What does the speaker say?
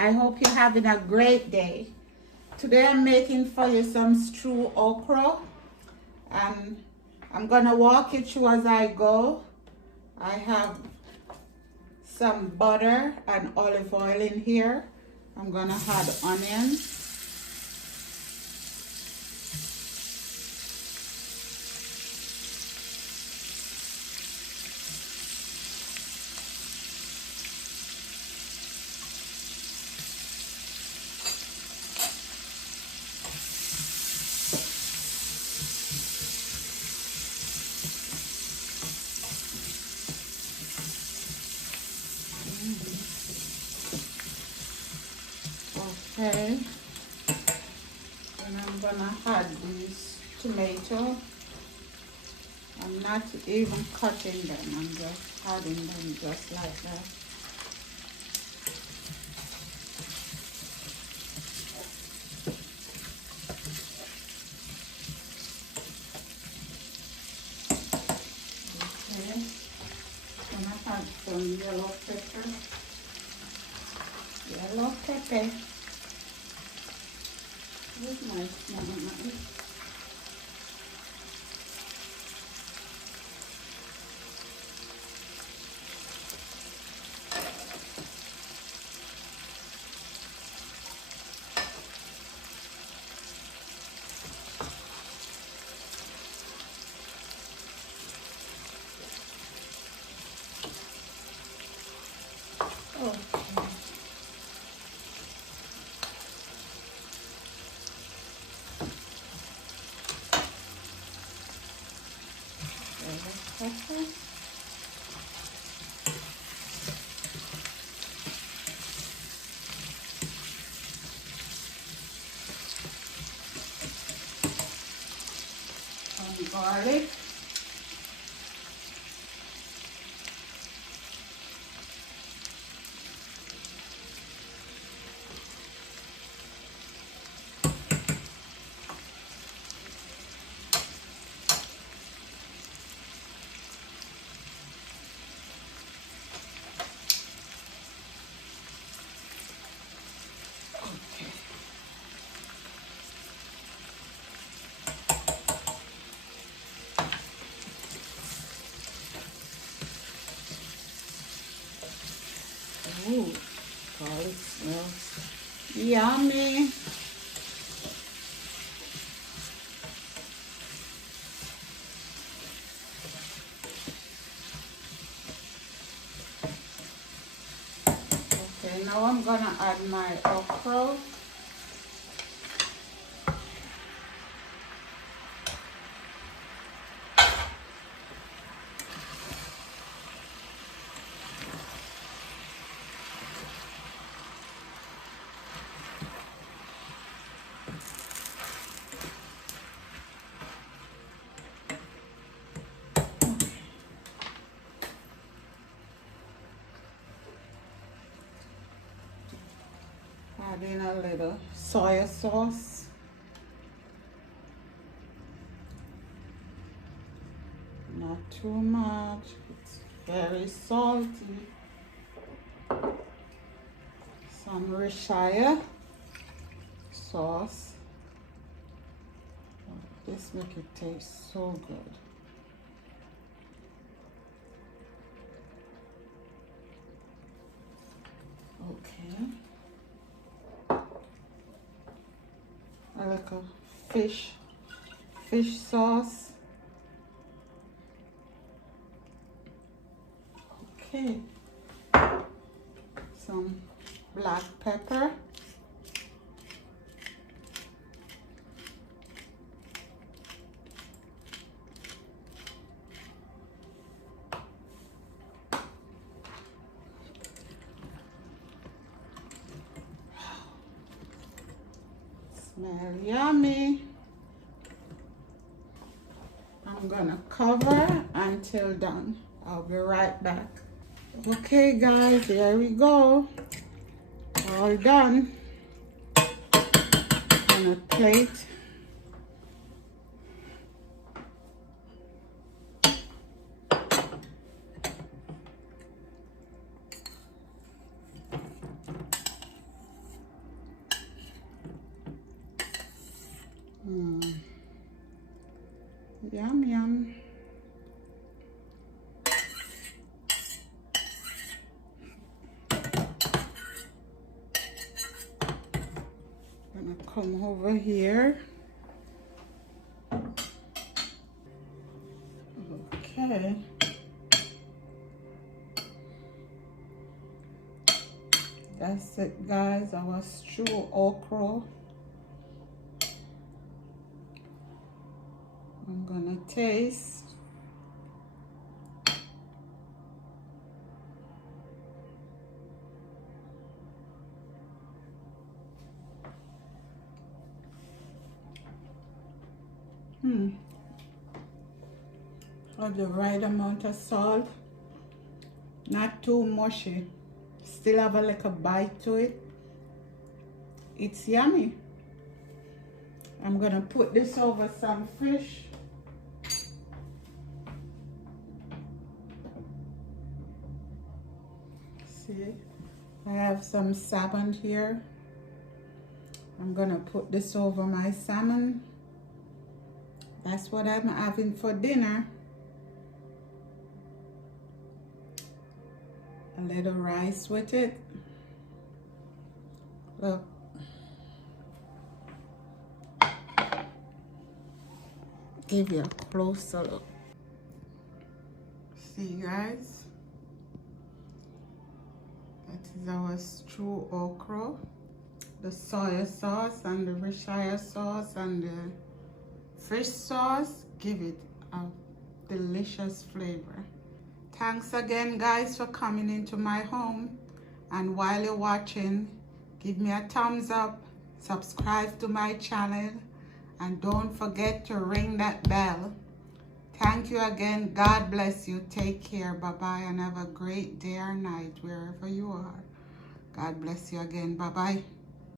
I hope you're having a great day. Today I'm making for you some stew okra, and I'm gonna walk you through as I go. I have some butter and olive oil in here. I'm gonna add onions. Okay, and I'm gonna add these tomatoes. I'm not even cutting them, I'm just adding them just like that. Okay, I'm gonna add some yellow pepper. Yellow pepper. Where's my small knife? Okay. Pepper. Some garlic. Ooh, garlic smells yummy. Okay, now I'm gonna add my okra. Add in a little soy sauce. Not too much, it's very salty. Some Worcestershire sauce. This makes it taste so good. Okay. I like a fish sauce. Okay. Some black pepper. Smell yummy. I'm gonna cover until done. I'll be right back. Okay guys, here we go. All done. On a plate. Yum, yum. Gonna come over here. Okay. That's it, guys. Our stew okra. I'm gonna taste. Have the right amount of salt. Not too mushy. Still have a little bite to it. It's yummy. I'm gonna put this over some fish. See, I have some salmon here. I'm gonna put this over my salmon. That's what I'm having for dinner. A little rice with it. Look. Give you a closer look. See, guys? That is our stew okra. The soy sauce and the Worcestershire sauce and the fish sauce give it a delicious flavor. Thanks again, guys, for coming into my home. And while you're watching, give me a thumbs up, subscribe to my channel, and don't forget to ring that bell. Thank you again. God bless you. Take care. Bye-bye, and have a great day or night wherever you are. God bless you again. Bye-bye.